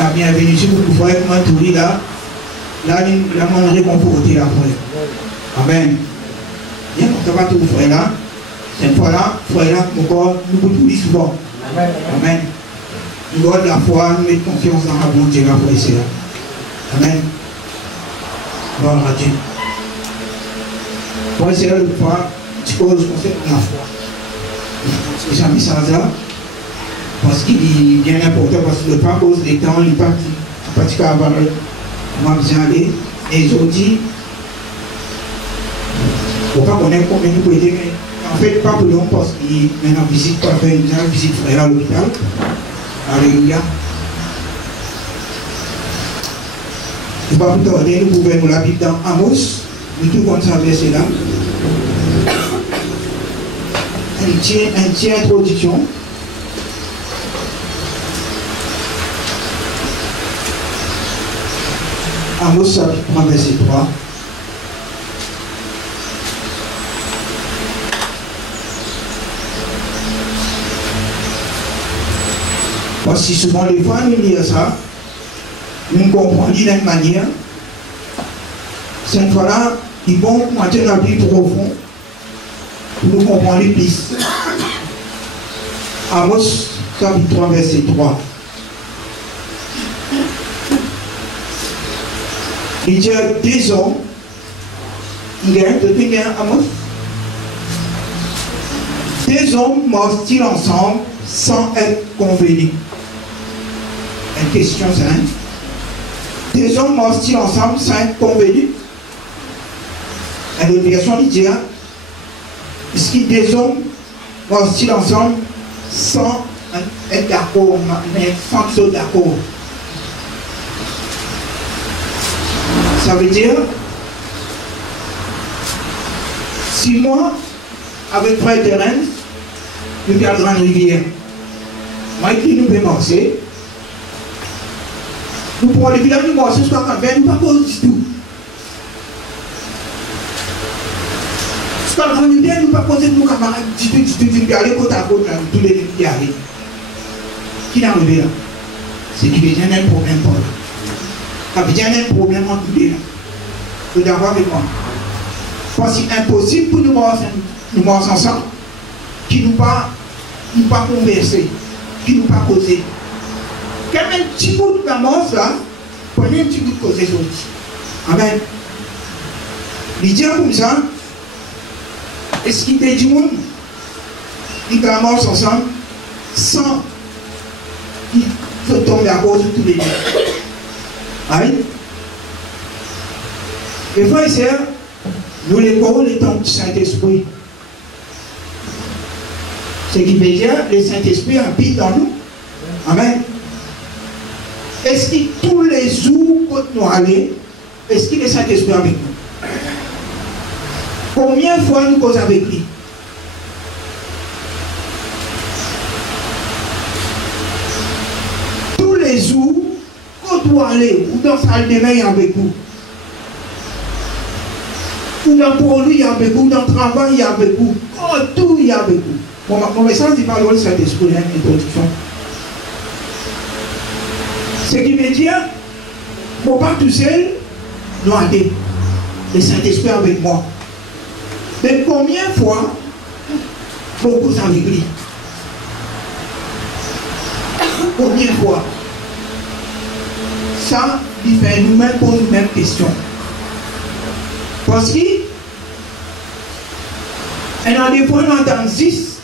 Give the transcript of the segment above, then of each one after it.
la bienvenue. Si vous pouvez être entouré là, la monde réconforté là, frère. Amen. Bien, on ne va pas tout frère là. Cette fois-là, frère là, encore, nous vous dit souvent. Amen. Nous avons de la foi, nous mettons confiance dans la bonté, la foi ici. Amen. Gloire à Dieu. Pour essayer de voir, tu peux le concept de la foi. J'ai mis ça là, parce qu'il est bien important, parce que le pas cause des temps, il n'est pas de avoir moi bien aller, et ils ont dit, il ne faut pas connaître combien nous pouvons aider, mais en fait, pas pour long, parce qu'il maintenant visite, pas faire une visite frère à l'hôpital. Alléluia. Et pas plus tarder, nous pouvons nous la Bible dans Amos, nous tout comme ça, verset là. Une petite introduction. Amos chapitre 3, verset 3. Parce que souvent, les fois, nous lisons ça, nous comprenons d'une manière. Cette fois-là, ils vont monter la Bible profond pour nous comprendre les pistes. Amos, chapitre 3, verset 3. Il dit des hommes, depuis Amos, des hommes marchent-ils ensemble sans être convenus? Une question simple. Des hommes marchent-ils ensemble sans être convenus? Et l'autre version dit, est-ce que des hommes marchent-ils ensemble sans être d'accord, mais sans qu'ils soient d'accord? Ça veut dire, si moi, avec Frère Terence, nous sommes à la grande rivière, moi qui nous pouvons marcher, nous pouvons aller là, nous marcher jusqu'à quand nous ne pas cause du tout. Jusqu'à la grande rivière, nous ne pas poser nos camarades du tout, nous aller côte à côte, tous les qui arrivent. Qui est arrivé là? C'est qu'il y a un problème pour là. Il y a un problème en tout cas. Vous d'avoir avec moi. Parce que c'est impossible pour nous marcher ensemble, qui nous pas converser, qui nous pas causer. Quand même un petit bout de la mort là, prenez un petit bout de causer sur lui. Amen. Il dit comme ça, est-ce qu'il fait du monde? Il va marcher ensemble sans qu'il se tombe à cause de tous les deux. Amen. Et frères et sœurs, nous les corons les temps du Saint-Esprit. Ce qui veut dire le Saint-Esprit habite dans nous. Amen. Est-ce que tous les jours quand nous allons, est-ce que le Saint-Esprit est avec nous? Combien de fois nous causons avec lui? Tous les jours, quand nous allons, ou dans la salle de bain avec vous. Ou dans pour lui, il y a avec vous, dans le travail, il y a avec vous. Oh, tout, il y a avec vous. Bon, mon message dit pas le Saint-Esprit, une introduction. Ce qui veut dire, bon, pas tout seul, nous allons. Le Saint-Esprit avec moi. Mais combien de fois, beaucoup avec lui? Combien de fois? Ça, il fait nous-mêmes pour nous-mêmes question. Parce que, et dans des fois, nous entendons 6,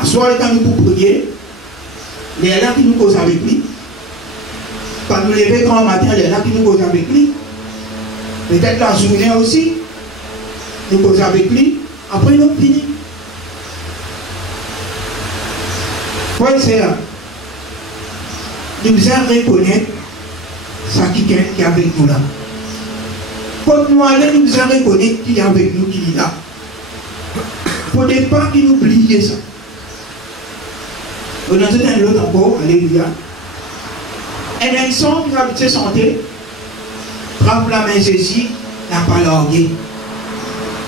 à soir, quand nous pour prier, il y a là qui nous cause avec lui. Quand nous levons grand matin, il y a là qui nous cause avec lui. Peut-être la journée aussi, nous cause avec lui. Après, nous finissons. Frère et sœur, nous devons reconnaître ça qui est avec nous là. Quand nous allons, nous devons reconnaître qui est avec nous, qui est là. Il ne faut pas qu'il nous oublie ça. On a un autre encore, alléluia. Et un son qui a été santé, frappe la main ceci, n'a pas largué.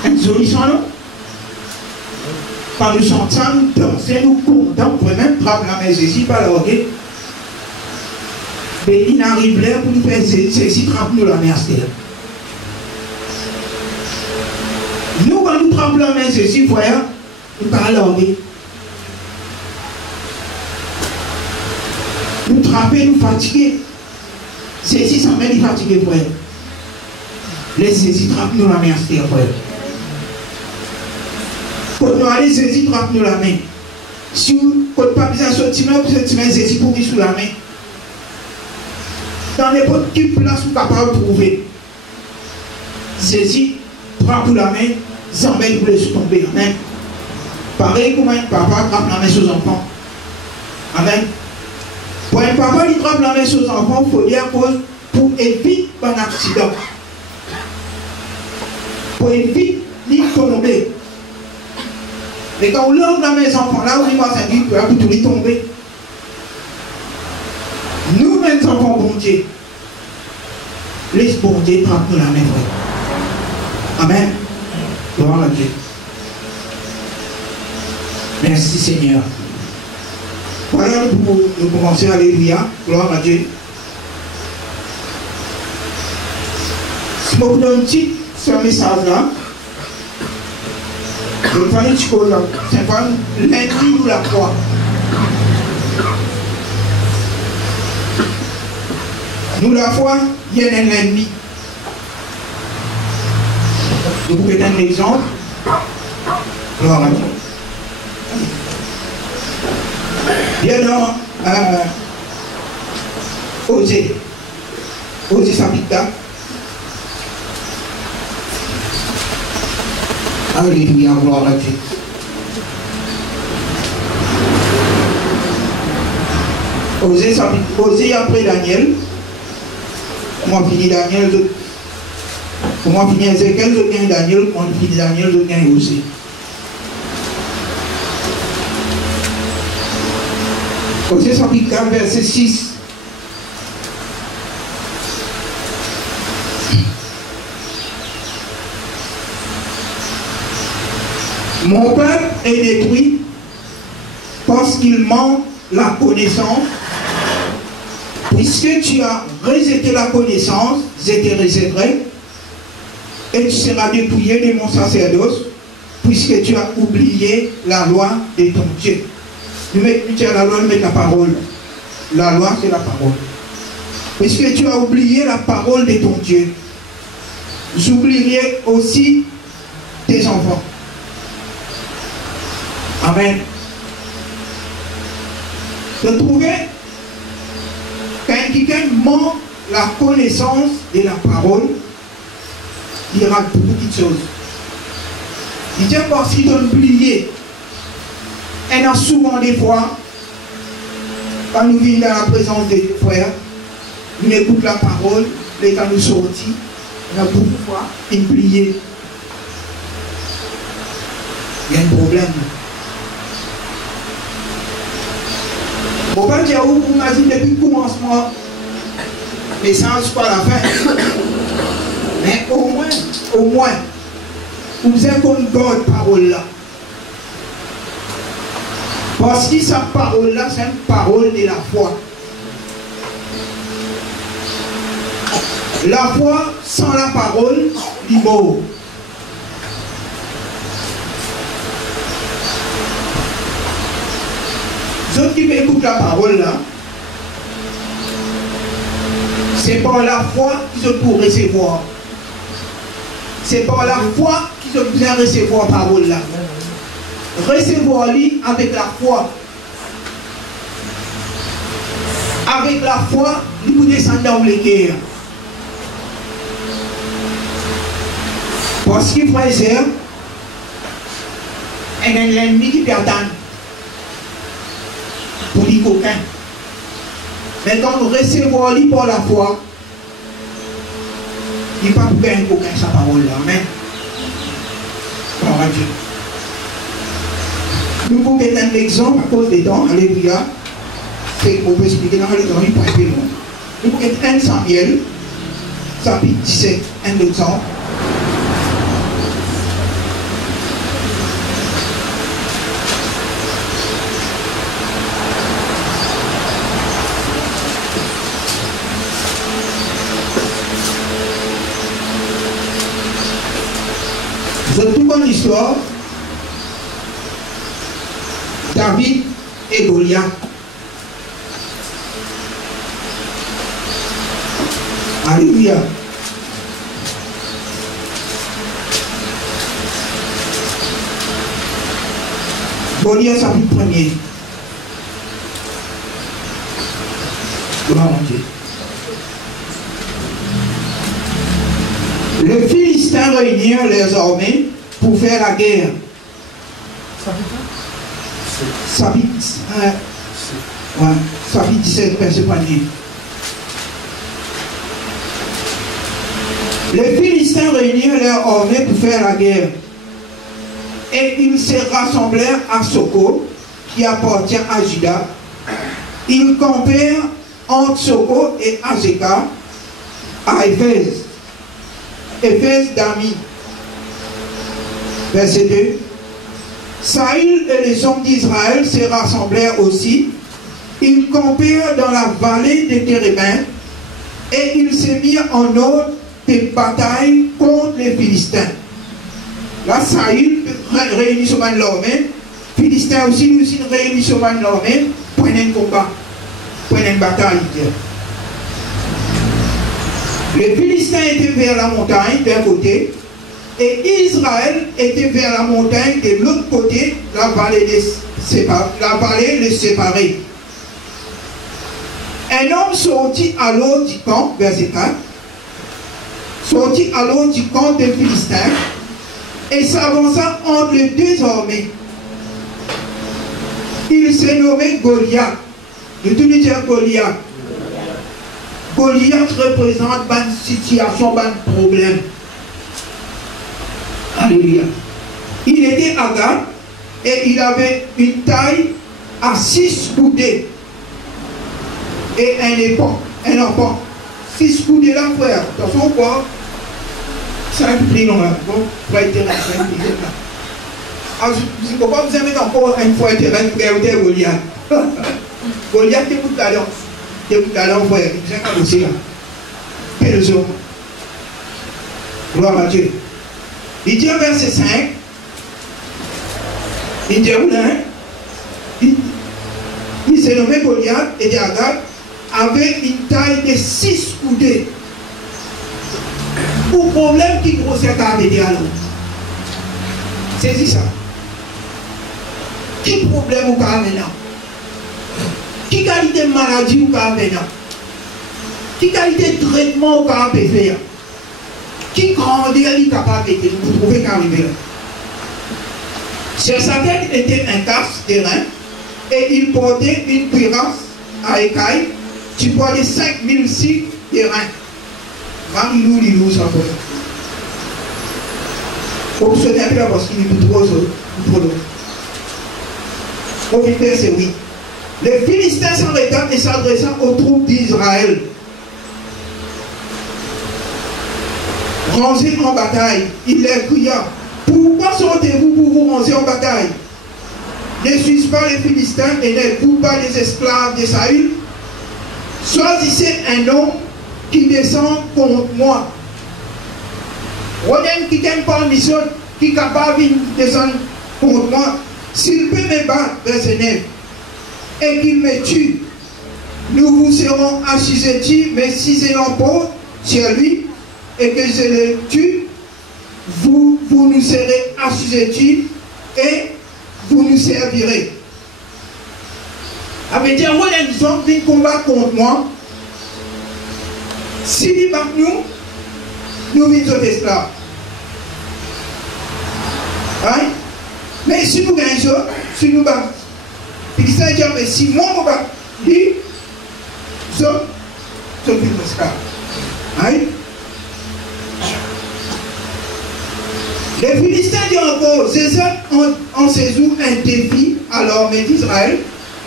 Un joli son, non? Quand nous chantons, nous dansons, nous comptons, vraiment frappe la main ceci, pas largué. Béni n'arrive là pour nous faire ceci, trempe nous la main à terre. Nous, quand nous trempons la main ceci, frère, nous parlons. Nous tremper, nous fatiguer. Ceci, ça met nous fatiguer, frère. Laissez ceci, trempe nous la main à terre, frère. Quand nous allons saisir, trempe nous la main. Si vous n'avez pas besoin de sortir, vous pouvez saisir pour sous la main. Dans n'importe quelle place vous êtes capable de trouver. Saisir, trempe pour la main, zambel pour les tomber. Amen. Pareil comme un papa trappe la main sur les enfants. Amen. Pour un papa qui trappe la main sur les enfants, il faut dire que pour éviter un accident. Pour éviter de tomber. Mais quand on lève la main des enfants là, on dit moi c'est dit pour tout les tomber. Nous mêmes enfants bon Dieu. Laisse bon Dieu trappe nous la main, frère. Amen. Gloire à Dieu. Merci Seigneur. Voilà nous commencer, alléluia. Gloire à Dieu. Si je vous donne un petit ce message là, je vais faire une petite chose là. C'est pas l'ennemi ou la croix. Nous la foi, il y a un ennemi. Je vous donne un exemple. Gloire à Dieu. Bien dans Osée chapitre. Alléluia, gloire à Dieu. Osée après Daniel. Comment finit Daniel? Comment finit Ézéchiel? Je gagne Daniel. Comment finit Daniel? Je gagne Osée. Osée chapitre 4, verset 6. Mon peuple est détruit parce qu'il manque la connaissance. Puisque tu as rejeté la connaissance, je te rejetterai et tu seras dépouillé de mon sacerdoce, puisque tu as oublié la loi de ton Dieu. Nous mettons la loi, nous mettons la parole. La loi, c'est la parole. Puisque tu as oublié la parole de ton Dieu, j'oublierai aussi tes enfants. Amen. De trouver quand quelqu'un manque la connaissance de la parole, il rate beaucoup de choses. Il dit parce qu'il doit oublier. Et a souvent des fois, quand nous venons dans la présence des frères, nous écoutons la parole, et quand nous sortons, on a beaucoup de fois oublié. Il y a un problème. On va dire où vous m'avez dit depuis le commencement, mais ça ne pas la fin. Mais au moins, vous êtes comme God parole là. Parce que sa parole là, c'est une parole de la foi. La foi sans la parole, il est mort. Ceux qui m'écoutent la parole là, c'est par la foi qu'ils ont pour recevoir. C'est par la foi qu'ils ont besoin de recevoir la parole là. Recevoir lui avec la foi. Avec la foi, il vous descend dans les guerres. Parce qu'il frère et sœurs, il y a un ennemi qui peut attendre. Pour dire qu'aucun. Mais quand nous recevons lui par la foi, il n'y a pas pour gagner aucun sa parole là. Amen. Gloire à Dieu. Nous pouvons mettre un exemple à cause des dents. Alléluia. C'est qu'on peut expliquer dans les dents, il peut être long. Nous pouvons mettre 1 Samuel, chapitre 17, un exemple. De toute mon histoire, David et Goliath. Alléluia. Goliath chapitre 1er. Gloire à Dieu. Les Philistins réunirent leurs armées pour faire la guerre. Chapitre 17, verset 1er. Les Philistins réunirent leurs armées pour faire la guerre. Et ils se rassemblèrent à Soko, qui appartient à Juda. Ils campèrent entre Soko et Azeka, à Éphèse. Éphèse d'Ami. Verset 2. Saül et les hommes d'Israël se rassemblèrent aussi. Ils campèrent dans la vallée des Térébins et ils se mirent en ordre de bataille contre les Philistins. Là, Saül réunit sur l'armée, Philistins aussi réunit sur l'armée, prenez un combat, prenez une bataille. Les Philistins étaient vers la montagne d'un côté, et Israël était vers la montagne de l'autre côté, la vallée les séparait. Un homme sortit à l'eau du camp, verset 4, sortit à l'eau du camp des Philistins, et s'avança entre les deux armées. Il s'est nommé Goliath. Je te dis Goliath. Goliath représente une situation, un problème. Alléluia. Il était à Gath et il avait une taille à 6 coudées et un enfant. 6 coudées là, frère. Attention quoi. C'est un peu plus long là. Bon, pour être terrain, c'est un peu plus long là. Je ne peux pas vous aimer encore une fois terrain pour garder Goliath. Goliath, t'es pour talent. T'es pour talent, frère. Il vient comme aussi là. Quel jour. Gloire à Dieu. Il dit au verset 5. Il dit où là? Il s'est nommé Goliath et Gath avait une taille de 6 coudées. Pour problème qui grossit à aider à l'autre. Saisis ça. Qui problème ou pas maintenant? Qui qualité de maladie ou pas maintenant? Qui qualité de traitement ou pas faire? Qui grandeur est capable de vous trouver qu'arriver là? Sur sa tête était un casque terrain et il portait une cuirasse à écailles du poids de 5000 cycles terrain. Lilou, ça peut. Pour se tenir là parce qu'il est trop long. Au verset 8. Les Philistins s'arrêtèrent et s'adressant aux troupes d'Israël. Rangés en bataille, il leur cria: pourquoi sortez-vous pour vous ranger en bataille? Ne suis-je pas les Philistins et n'êtes-vous pas les esclaves de Saül? Choisissez un homme qui descend contre moi. Rodin qui t'aime pas mission, qui est capable de descendre contre moi, s'il peut me battre, verset 9, et qu'il me tue, nous vous serons assujettis, mais si je l'emporte sur lui et que je le tue, vous nous serez assujettis et vous nous servirez. Avec dire, Rodin, ils ont pris combat contre moi. Si nous battons nous vivons esclaves. Hein? Mais si nous gagnons, si nous battons, puis ça dit, mais si moi je bats, lui, je suis esclave. Hein? Les Philistins disent encore, César en séjour un défi à l'armée d'Israël.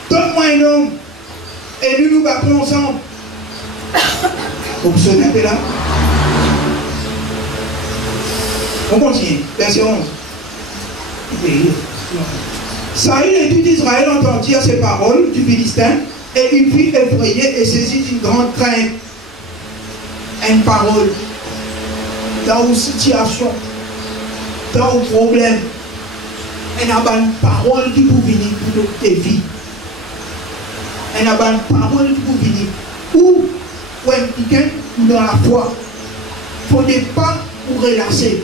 Donne-moi un homme et nous nous battons ensemble. Vous vous souvenez de là? On continue, verset 11. Saül et tout Israël entendirent ces paroles du Philistin et il fut effrayé et saisi d'une grande crainte. Une parole dans une situation. dans le problème, il y a une parole qui peut venir pour notre vie. Il y a une parole qui peut venir. Ou, quelqu'un dans la foi, il ne faut pas pour relâcher.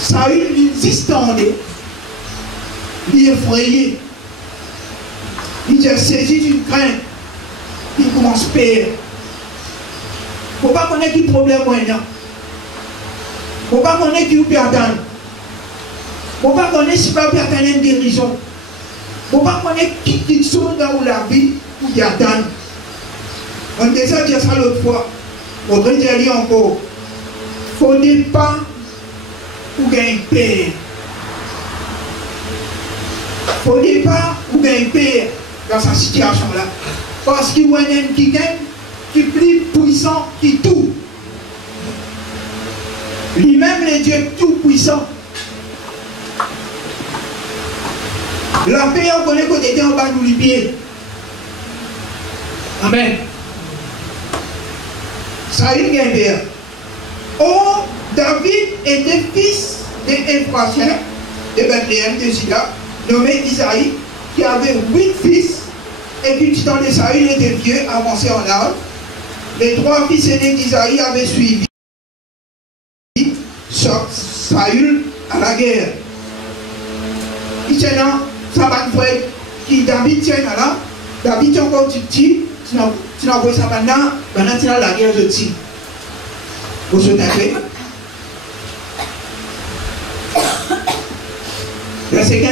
Ça il insiste en eux. Il est effrayé. Il est saisi d'une crainte. Il commence à perdre. Il ne faut pas connaître quel problème il y a. Il ne faut pas connaître qui peut attendre. Il ne faut pas connaître si pas peut attendre une guérison. Il ne faut pas connaître qui sont dans la vie pour y attendre. On a déjà dit ça l'autre fois. On va dire encore. Il ne faut pas pour gagner paix. Il ne faut pas pour gagner paix dans cette situation-là. Parce qu'il y a quelqu'un qui est plus puissant que tout. Lui-même, le Dieu tout puissant. La paix, on connaît qu'on était en bas de l'Ubier. Amen. Ça y est, bien. Oh, David était fils d'Ephraïm, de Bethléem, de Juda, nommé Isaïe, qui avait 8 fils, et puis du temps d'Esaïe, il était vieux, avancé en âge. Les 3 fils aînés d'Isaïe avaient suivi Saül à la guerre. Il tient là, ça va frère qui David tient là, David tient encore petit, tu n'as pas ça maintenant tu as la guerre de ti. Vous se tapez. Verset 15.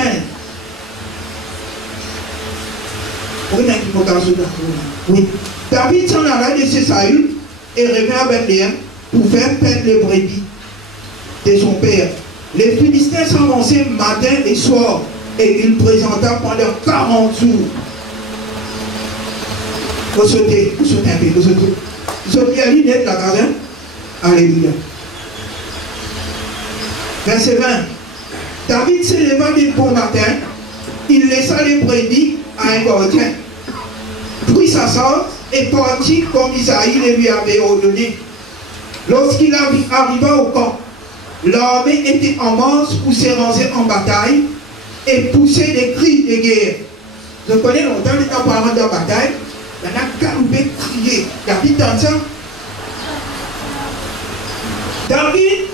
Oui. David s'en alla de Saül et revint à Bethléem pour faire perdre les brebis de son père. Les Philistins s'avançaient matin et soir et il présenta pendant 40 jours. Vous sautez un peu, vous sautez. Vous sautez à l'île la carrière. Alléluia. Verset 20. David se leva de bon matin, il laissa les brebis à un gardien, prit sa sorte et partit comme Isaïe le lui avait ordonné. Lorsqu'il arriva au camp, l'armée était en marche pour se ranger en bataille et pousser des cris de guerre. Je connais longtemps les temps parlant de bataille, il y en a galoupé, crié. David dans ça. David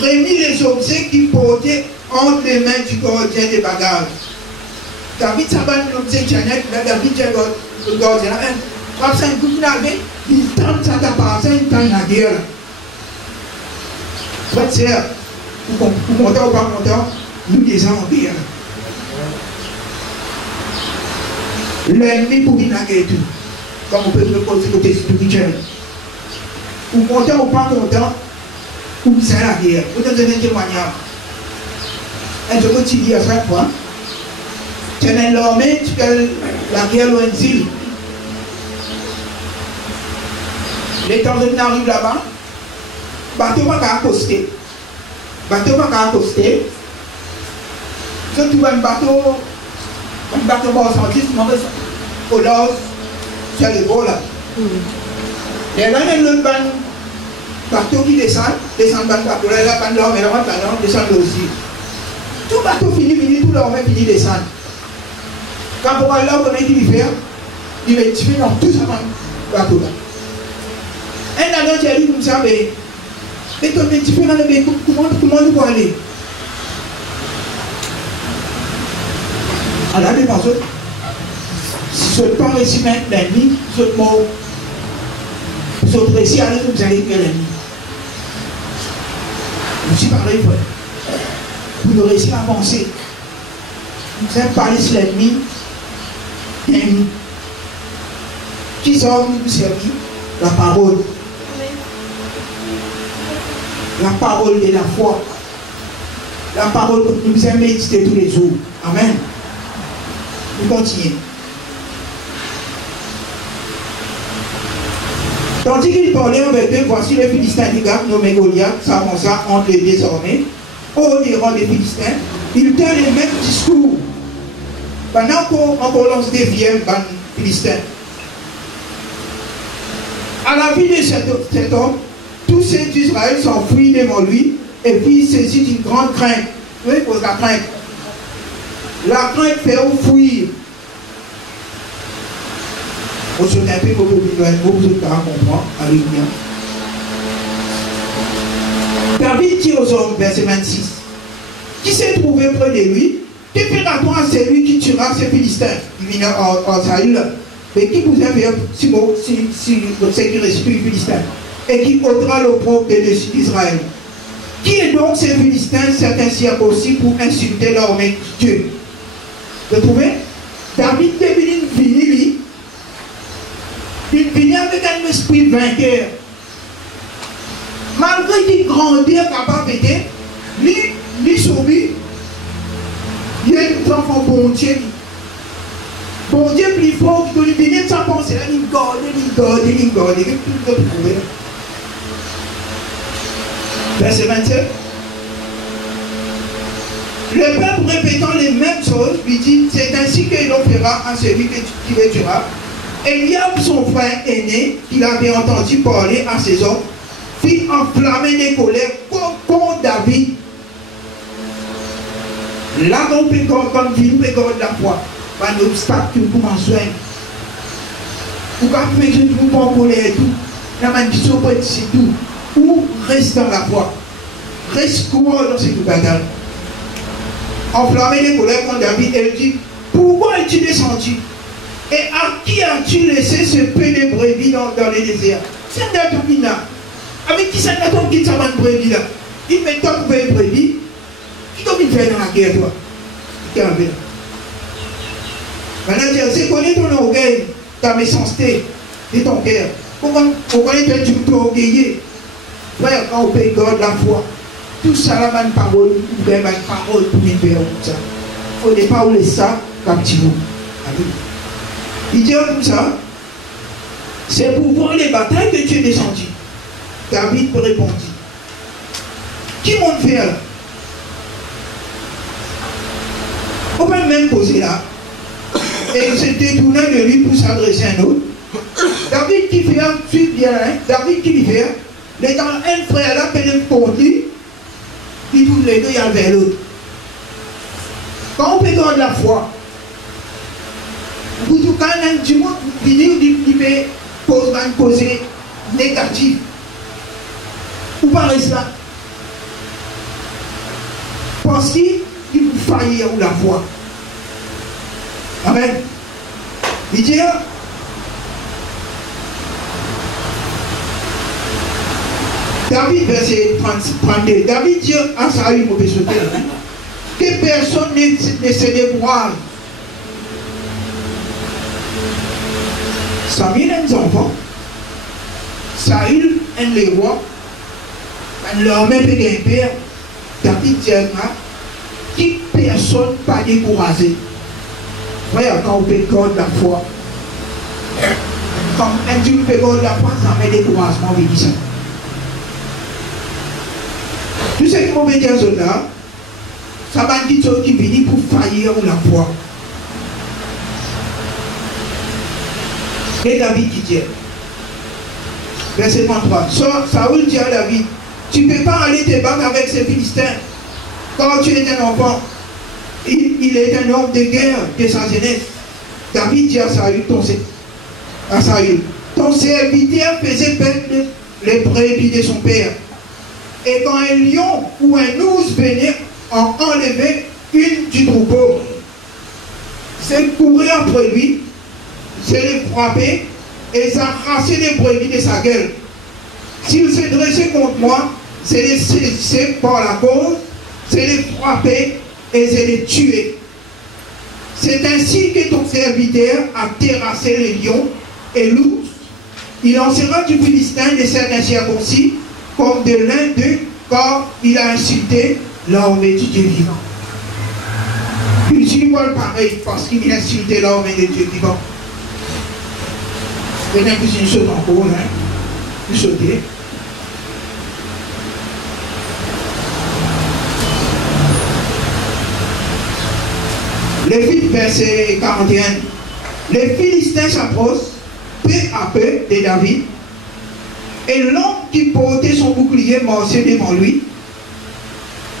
remit les objets qu'il portait entre les mains du gardien des bagages. David s'abat l'objet qui est David dit le gardien, quand c'est un coup de navire, il tente ça d'appartenir, il tente la guerre. Frère, c'est pour monter ou pas monter, nous les avons en guerre. L'ennemi pour venir la guerre tout. Comme on peut le poser côté spirituel. Pour monter ou pas monter, pour c'est la guerre. Vous donner un témoignage. Et je continue à chaque fois. Tu es l'armée, tu fais la guerre loin d'île. Les temps de arrive là-bas, bateau va accoster. Bateau va accoster. Si tu vois un bateau va sortir, au large, c'est le beau là. Et là, il y a un bateau qui descend le bateau, là, l'homme et l'homme descend aussi. Tout bateau finit, tout l'homme finit descendre. Quand on va là, on a dit faire, il va tuer dans tout ça, bateau là. Un avion qui a dit comme ça, mais tu fais dans le pays, comment tu peux aller? Alors, les personnes, si je ne pas réussi à mettre l'ennemi, je ne mort. Si je réussis à aller, vous allez tuer l'ennemi. Je suis pareil, frère. Vous réussissez à avancer. Vous allez parler sur l'ennemi. Ennemi. Qui sort vous servir? La parole. La parole de la foi. La parole que nous aimons méditer tous les jours. Amen. Nous continuons. Tandis qu'il parlait avec eux, voici le Philistin du Gap, nommé Goliath, s'avança entre les deux armées, au des rangs des Philistins. Il tint les mêmes discours. Pendant qu'on lance des vieilles bandes Philistins. À la vie de cet homme, tous ceux d'Israël s'enfuient devant lui et puis saisit d'une grande crainte. Oui, pour la crainte. La crainte fait fuir. On se met un peu comme vous comprendre. Alléluia. David dit aux hommes, verset 26, qui s'est trouvé près de lui, que fera-t-on à celui qui tuera ces Philistins? Il vient en Saül, mais qui vous a fait si c'est qui ressuscite les Philistins et qui ôtera l'opprobre d'Israël? Qui est donc ces Philistins, certains circoncis, pour insulter l'armée de Dieu? Vous trouvez? David devient fini, il vient avec un esprit vainqueur. Malgré qu'il grandit capable d'aider, lui sauver, il y a une enfant bon Dieu. Bon Dieu plus fort que lui venir de sa pensée, il garde. Verset 27. Le peuple répétant les mêmes choses, lui dit, c'est ainsi que l'on fera à celui qui le tuera. Eliab, son frère aîné, qu'il avait entendu parler à ses hommes, fit enflammer des colères contre David. Là, on peut comme vie, on peut de la foi. Pas d'obstacle pour m'en soigner. Ou quand vous faites tout en colère et tout, la malédiction peut être c'est tout. Ou reste dans la foi. Reste courant dans cette bataille. Enflammer les colères contre David, elle dit, pourquoi es-tu descendu? Et à qui as-tu laissé ce peu de brebis dans les déserts? C'est un gâteau là. Avec qui c'est un gâteau qui s'en va de brebis là? Il met tant de brebis. Qui t'a mis faire dans la guerre, toi? Qui t'a fait? Maintenant, c'est connaître ton orgueil, ta méchanceté et ton cœur. Pourquoi tu peux orgueiller? Frère, quand on paye God la foi, tout ça là, une parole, une parole pour une faire comme ça. Au départ, on laisse ça, captivez-vous. Il dit comme ça, c'est pour voir les batailles que tu es descendu. David répondit, qui monte faire là? On va même poser là. Et il s'est détourné de lui pour s'adresser à un autre. David qui fait un suite bien là, David qui lui fait, les dans un frère là, qui est pour lui, qui tous les deux y a vers l'autre. Quand on peut garder la foi, vous quand un du monde finit il peut poser négatif. Ou pas rester là. Parce qu'il vous faillir ou la foi. Amen. Il dit, David, verset 32, David dit à Saül, que personne ne se dévoile. Samuel aime les enfants. Saül aime les rois. Leur même père. David dit, qui personne pas découragé. Frère, quand on peut garder la foi, quand un Dieu peut garder la foi, ça met découragement, on dit ça. Tout ce qui m'a dit à cela, ça va dire ceux qui viennent pour faillir la foi. Et David qui dit, verset 33, Saül dit à David, tu ne peux pas aller te battre avec ces Philistins quand tu es un enfant. Il est un homme de guerre de sa jeunesse. David dit à Saül, ton serviteur faisait perdre les brebis de son père. Et quand un lion ou un ours venait en enlever une du troupeau, c'est courir après lui, c'est les frapper et s'arracher les brebis de sa gueule. S'il se dressait contre moi, c'est les saisir par la cause, c'est les frapper et c'est les tuer. C'est ainsi que ton serviteur a terrassé les lions et l'ours. Il en sera du Philistin de certains circoncis comme de l'un d'eux, car il a insulté l'armée du Dieu vivant. Il dit pareil parce qu'il a insulté l'armée du Dieu vivant. Quelqu'un qui s'est sauté encore, hein? Il sautait. Le verset 41. Les Philistins s'approchent peu à peu de David, et l'homme qui portait son bouclier marchait devant lui,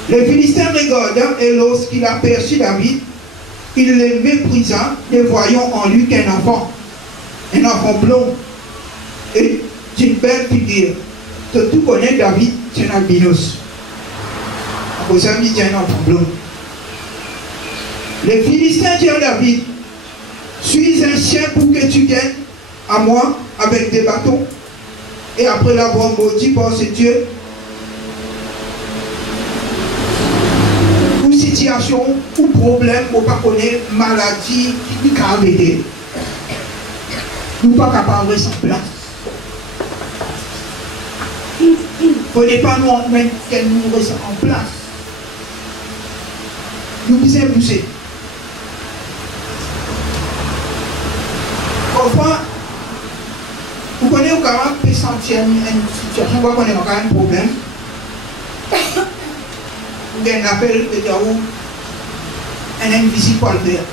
Les Philistins regarda, et lorsqu'il aperçut David, il le méprisa, ne voyant en lui qu'un enfant blond et d'une belle figure. Tout connaît David, c'est un albinos. Après ça, il dit un enfant blond. Les Philistins dirent à David, suis un chien pour que tu viennes à moi avec des bâtons. Et après l'avoir maudit par ce Dieu, ou situation, ou problème, ou pas connaître, maladie, qui peut arriver. Nous ne sommes pas capables de rester en place. Il ne faut pas nous mettre qu'elle nous reste en place. Nous disons pousser. Parfois, vous connaissez au cas où sentir une situation, vous connaissez un problème. Vous avez un appel de dire où un invisible pour le faire.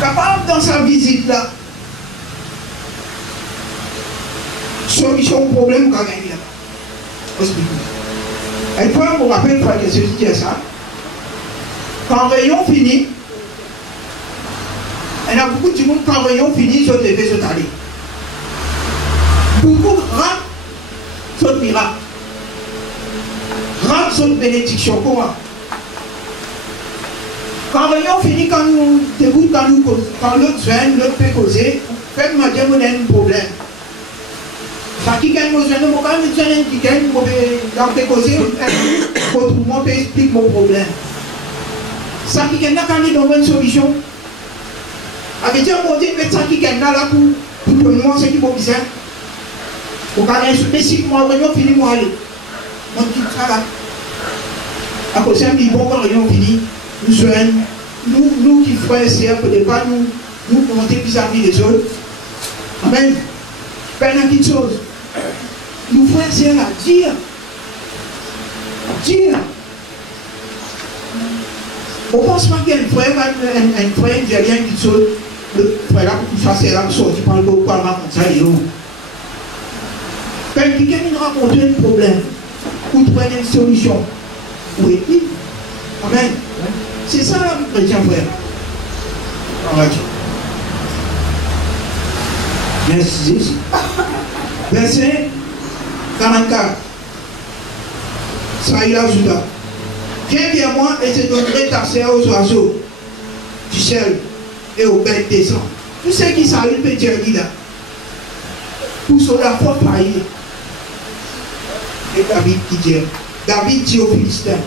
Capable dans sa visite là, solution au problème qu'on a gagné là. Et puis, je vous rappelle, frère, que ceci dit ça. Quand le rayon finit, il y a beaucoup de monde, quand le rayon finit, ils sont levés, ils sont allés. Beaucoup ratent, sont miracles. Ratent, sont bénédictions. Comment? Quand le rayon finit, quand nous dégoûtons, quand l'autre vient, l'autre peut causer, faites-moi dire qu'on a un problème. Ça qui gagne mon jeune, mon quand jeune qui gagne, dans tes causes, autrement peut expliquer mon problème. Ça qui gagne, quand il donne une solution, avec dire, mon Dieu, ça qui gagne là pour que moi, c'est qui m'a besoin. Pour qu'on ait un spécifique, moi, réunion fini, moi, aller. Mon Dieu, ça là. À cause d'un bon, quand réunion fini, nous joignent, nous qui frères et sœurs, peut-être pas nous monter vis-à-vis des autres. Amen. Faire une petite chose. Nous frères et sœurs, dire. On pense pas qu'il y a un frère nigérien qui chose, le frère là, pour faire c'est là, sorti par le Parlement comme ça, et où. Quand quelqu'un nous raconte un problème, ou trouver une solution, où est-il? Amen. C'est ça, chrétien frère. Merci. Verset 44. Saïla Juda. Viens vers moi et je donnerai ta sœur aux oiseaux du ciel et aux bêtes des ans. Tous ceux qui saluent peut dire là. Pour cela, il faut faillir. Et David dit aux Philistins,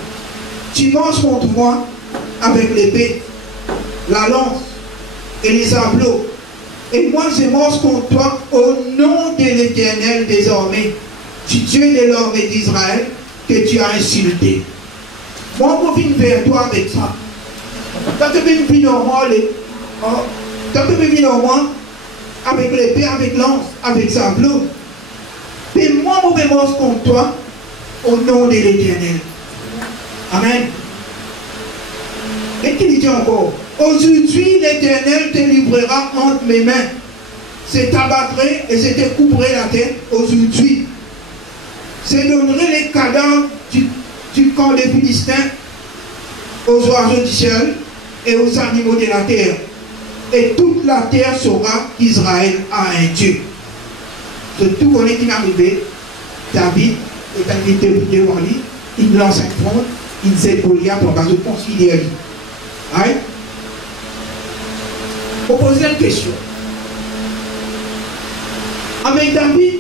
tu manges contre moi avec l'épée, la lance et les sablots. Et moi je mange contre toi au nom de l'Éternel désormais, du Dieu de l'armée d'Israël que tu as insulté. Moi je viens vers toi avec ça. Quand tu viens normand, avec l'épée, avec lance, avec sablots. Et moi je mange contre toi au nom de l'Éternel. Amen. Et qu'il dit encore, aujourd'hui l'Éternel te livrera entre mes mains. C'est t'abattrai et je te couperai la tête aujourd'hui. Je donnerai les cadavres du camp des Philistins aux oiseaux du ciel et aux animaux de la terre. Et toute la terre saura qu'Israël a un Dieu. C'est tout connaît qui est arrivé. David est invité devant lui, il lance un front, il sait Goliath pour pas se considérer. Right? On pose une question. Avec David,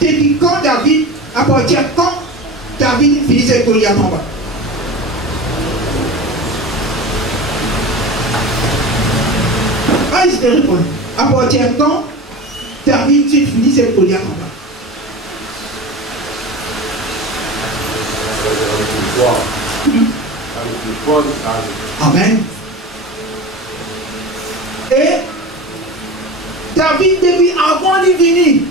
depuis quand David, à partir de quand David finissait Goliath en bas? Ah, il se répond. À partir de quand David finissait Goliath en bas? Amen. Et David, depuis avant de venir,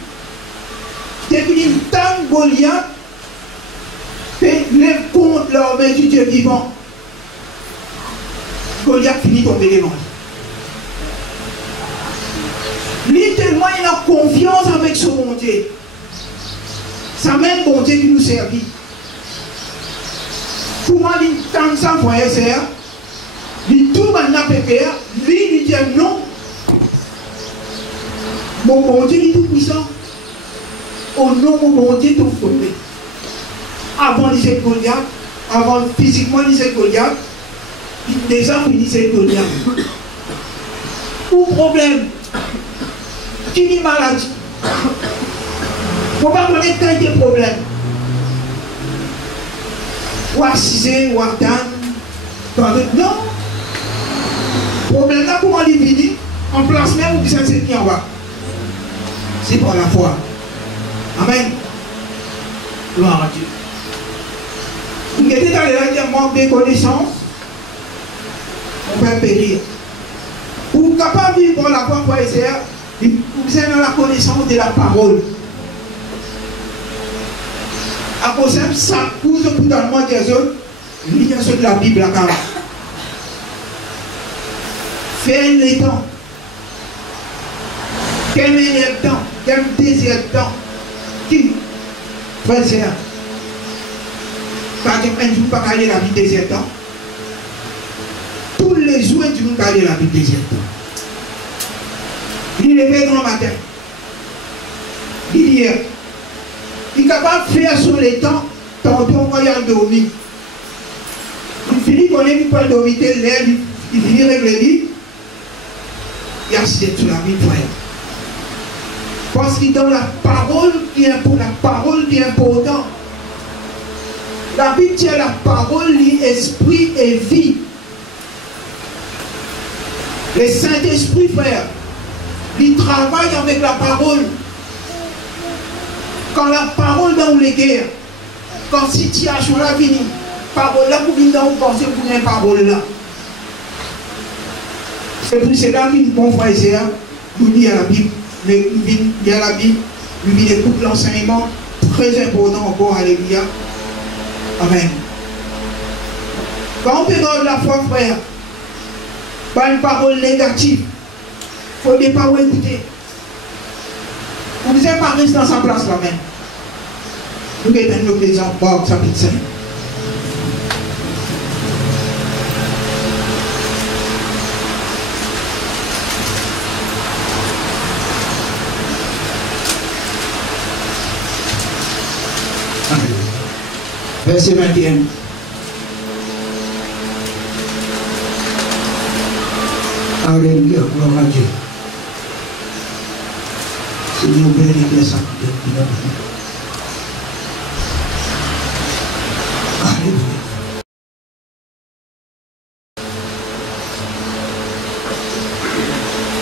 depuis le temps de Goliath, lève contre l'armée du Dieu vivant. Goliath finit tomber devant lui. Lui, tellement il a confiance avec son Dieu. Ça même bon Dieu qui nous servit. Pour moi, il tant ça, frère, c'est il tout maintenant péché, lui, il dit non. Mon bon Dieu, il est tout puissant. Au nom de mon Dieu, tout fondé. Avant, il disait Goliath, avant physiquement, il disait Goliath, déjà, il disait Goliath. Ou problème, qui dit maladie. Probablement, quand il y a des problèmes, ou assisé, ou attendre, non. Problème là, comment il vient en place même, ou bien c'est qui en bas. C'est par la foi. Amen. Gloire à Dieu. Vous êtes dans les manque de connaissances, on va périr. Pour capable de vivre par la foi, pour essayer, vous êtes dans la connaissance de la parole. À cause de ça, vous êtes dans le monde des autres, lisez sur la Bible à Kara. Faites les temps. Quel est le temps? Quel désir de temps? Qui? Frère, c'est là. Par exemple, un jour, pas aller la vie désir temps. Tous les jours, tu peux aller la vie désir temps. Il est levé grand matin. Il est capable de faire sur les temps, tantôt on va y aller dormir. Il finit qu'on est pas dormir, il finit avec le lit. Il assied sur la vie frère. Parce qu'il donne la parole qui est importante. La Bible tient la parole, l'esprit et vie. Le Saint-Esprit, frère, il travaille avec la parole. Quand la parole dans les guerres, quand situation là vient, parole là, vous venez dans vous pensez pour une parole là. C'est pour cela que mon frère et sœur, nous dit à la Bible, il y a la Bible, il écoute l'enseignement, très important encore, alléluia. Amen. Quand on peut donner la foi, frère, pas une parole négative, il faut des paroles écouter. Vous ne pouvez pas rester dans sa place là même. Nous avons un autre exemple, Bob, chapitre 5. Verset 21. Alléluia, gloire à Dieu. Seigneur, bénis ça. Alléluia.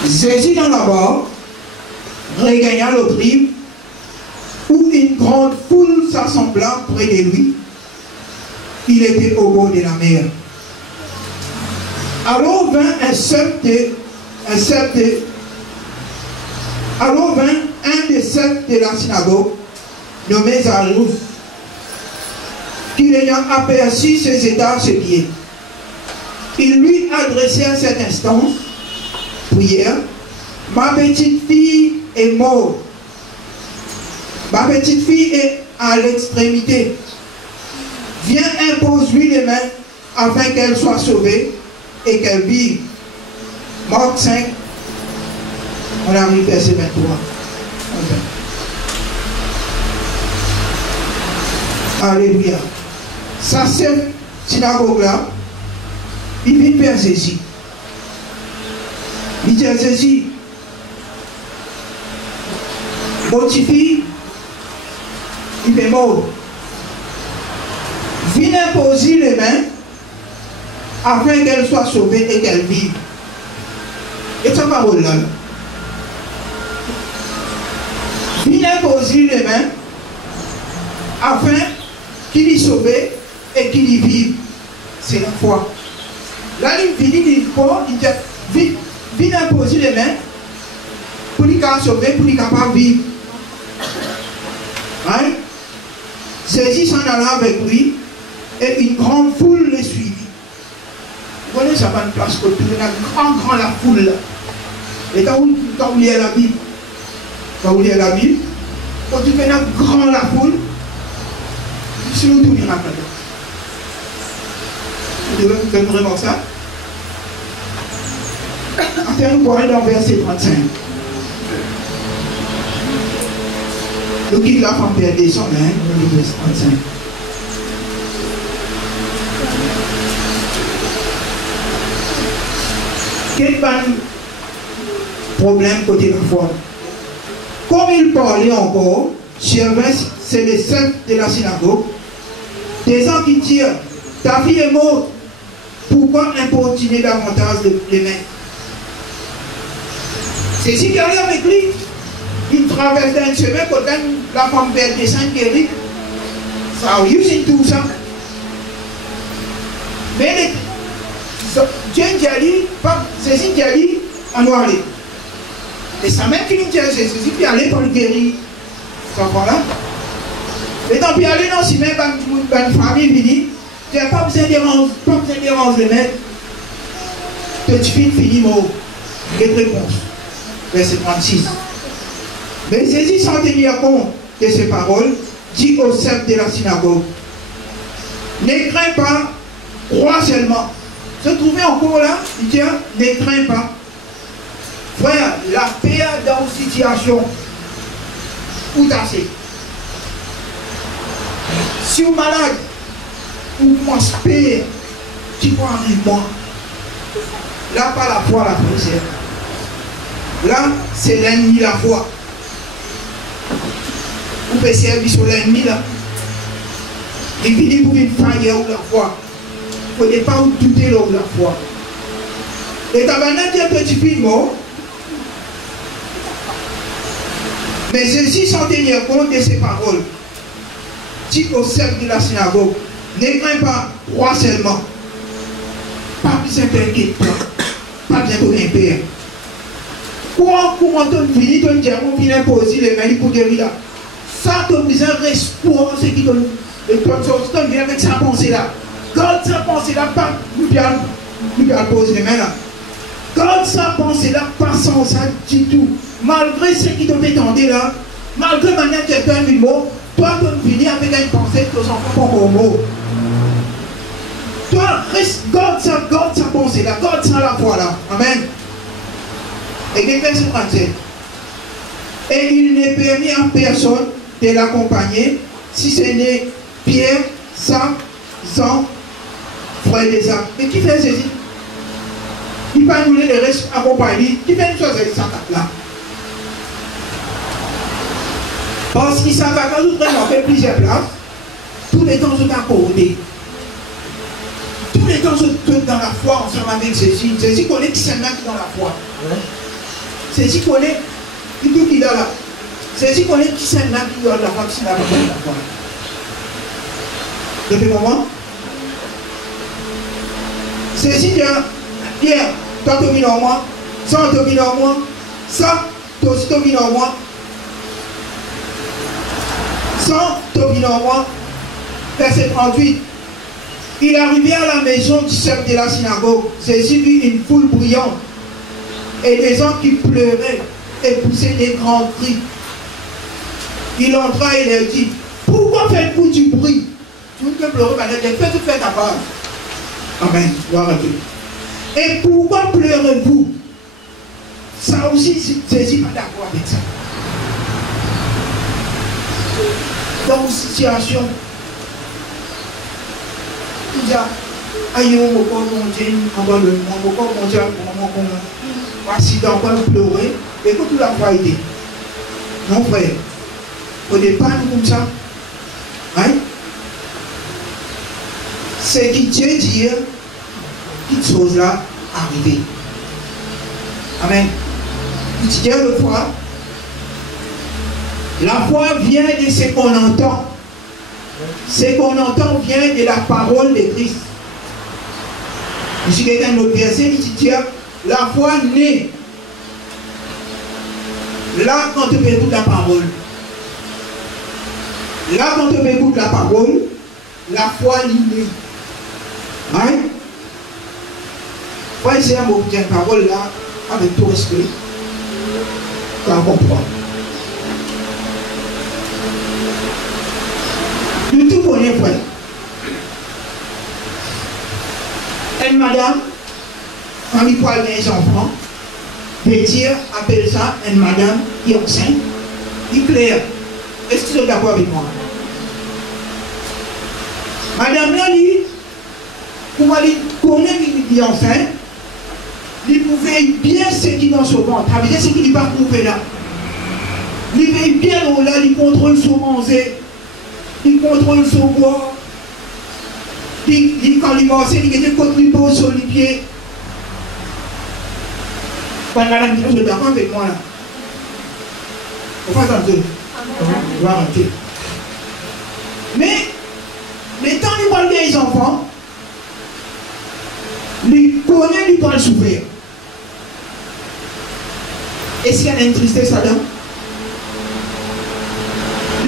Jésus dans la mort regagna le tribune où une grande foule s'assembla près de lui. Il était au bord de la mer. Alors vint un des sept de la synagogue, nommé Zarouf, qui l'ayant aperçu ses états se pied. Il lui adressait à cet instant, prière, ma petite fille est morte. Ma petite fille est à l'extrémité. Viens, impose-lui les mains afin qu'elle soit sauvée et qu'elle vive. Marc 5, on arrive verset 23. Alléluia. Ça, cette synagogue-là, il vient vers Jésus. Il dit à Jésus, votre fille, il est mort. Viens imposer les mains afin qu'elle soit sauvée et qu'elle vive. Et sa parole là. Viens imposer les mains afin qu'il y sauve et qu'il y vive. C'est la foi. Là, il dit, viens imposer les mains pour qu'il soit sauvé, pour qu'il soit vivre. Hein? Jésus s'en alla avec lui. Et une grande foule les suivit. Vous voyez, ça va une place autour, il y a grand la foule là. Et quand vous lisez la Bible, on dit qu'il y a grand la foule, C'est tout miracle. Vous devez vraiment ça. Enfin, nous pourrons dans verset 35. Nous quittons la femme perdue son main, nous verset 35. Quel problème côté la foi? Comme il parlait encore, c'est les chefs de la synagogue, des gens qui tirent, ta fille est morte, pourquoi importuner davantage les mains? C'est ce qui arrive avec lui. Il traverse d'un chemin, quand la femme perd des sangs guéris, ça arrive, c'est tout ça. Mais Dieu a dit, c'est ce qu'il a dit à nous aller. Et ça même qui nous dit, c'est ce qui allait pour le guérir. Ça voilà. Et tant pis, aller dans ce même famille, il dit, tu n'as pas besoin de déranger les maîtres. Petit fille finit mot. Quelle réponse? Verset 36. Mais Jésus, sans tenir compte de ces paroles, dit au chef de la synagogue, ne crains pas, crois seulement. Se trouver encore là, il dit, ne crains pas. Frère, la paix dans une situation où t'as. Si vous êtes malade, vous commencez à payer, tu vois avec moi. Là, pas la foi, la prière. Là, c'est l'ennemi, la foi. Vous pouvez servir sur l'ennemi là. Il finit pour une faille ou la foi. Vous ne pouvez pas vous douter de la foi. Et tabernacle dit un petit peu mort. Mais Jésus, sans tenir compte de ces paroles, dit au chef de la synagogue, ne crains pas, crois seulement. Pas besoin d'inquiéter, pas besoin de père. Comment on finit, on dit, on finit imposer les mains pour guérir là. Ça, tu as besoin de respect, ce qui donne. Et comme ça, tu viens avec sa pensée là. Quand sa pensée là, pas, nous bien poser les mains là. Quand sa pensée là, pas sans ça du tout. Malgré ce qui te fait tendre là, malgré manière que tu as un mot, toi, tu finis avec une pensée que tes enfants font au mot. Toi, reste, garde sa pensée là, garde ça la foi là. Amen. Et quelqu'un se prend. Et il n'est permis à personne de l'accompagner si ce n'est Pierre, Sam, Jean, frère des âmes. Mais qui fait ceci? Il va nous les restes accompagner. Qui fait une chose avec ça là? Parce qu'ils savent quand nous prenons fait plusieurs places, tous les temps sont accordés. Tous les temps sont dans la foi ensemble avec Jésus. Jésus connaît qui s'est mis dans la foi. Jésus connaît tout qu'il a là. Jésus connaît qui s'est mis dans la foi, qui s'est mis dans la foi. Depuis le moment, Jésus dit, Pierre, toi tu vis en moi, ça tu vis en moi, ça tu aussi tu vis en moi. Sans Tobin en moi, verset 38. Il arrivait à la maison du chef de la synagogue. Jésus vit une foule bruyante et des gens qui pleuraient et poussaient des grands cris. Il entra et leur dit, pourquoi faites-vous du bruit? Tu peux pleurer, mais faites ta part. Amen. Gloire à Dieu. Et pourquoi pleurez-vous? Ça aussi, Jésus n'est pas d'accord avec ça. Dans une situation, il dit, aïe, mon corps, mon Dieu, mon corps, mon Dieu, voici dans quoi vous pleurez, et que tout la foi été. Non, frère, au départ, nous comme ça, hein? C'est qui Dieu dit, cette chose-là arriver. Amen. Il dit, le foi. La foi vient de ce qu'on entend. Ce qu'on entend vient de la parole de Christ. Ici, quelqu'un d'autre verset, il dit, la foi naît. Là, quand tu écoutes la parole. Là, quand tu écoutes la parole, la foi naît. Hein? Faut essayer à m'obtenir la parole là, avec tout respect. Pour comprendre. Nous tout connaissons, frère. Une madame, quand il parle des enfants, Bétir appelle ça une madame qui est enceinte. Il est clair. Est-ce que vous êtes d'accord avec moi? Madame là, pour aller connaître qu'il est enceinte, il pouvait bien ce qui est dans son ventre. Ça veut dire ce qu'il n'est pas coupé là. Il veille bien là, il contrôle son manger, il contrôle son bois. Quand il mange, il était contre lui pose sur les pieds. Madame, vous êtes d'accord avec moi là? On va attendre. On va arrêter. Mais tant qu'il parle des enfants, il connaît, il parle souffrir. Est-ce qu'il y a une tristesse là-dedans?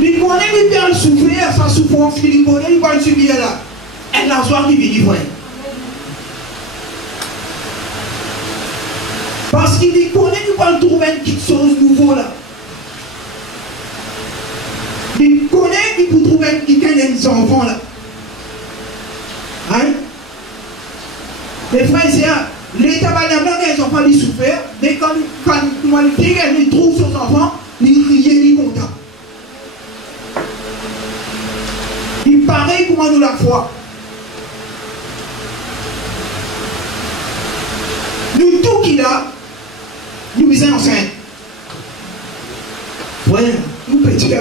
Il connaît, il parle souffrir, sa souffrance, il connaît, il parle subir là. Et la soirée qui vient, frère. Parce qu'il connaît, il parle trouver une petite chose nouveau là. Il connaît, il peut trouver des enfants là. Hein? Les frères et sœurs, l'État va d'abord des enfants qui souffrent, mais quand il trouve ses enfants, il crie, il est content. Il paraît comment nous la foi. Nous tout qu'il a, nous sommes enceintes. Ouais, nous petits là.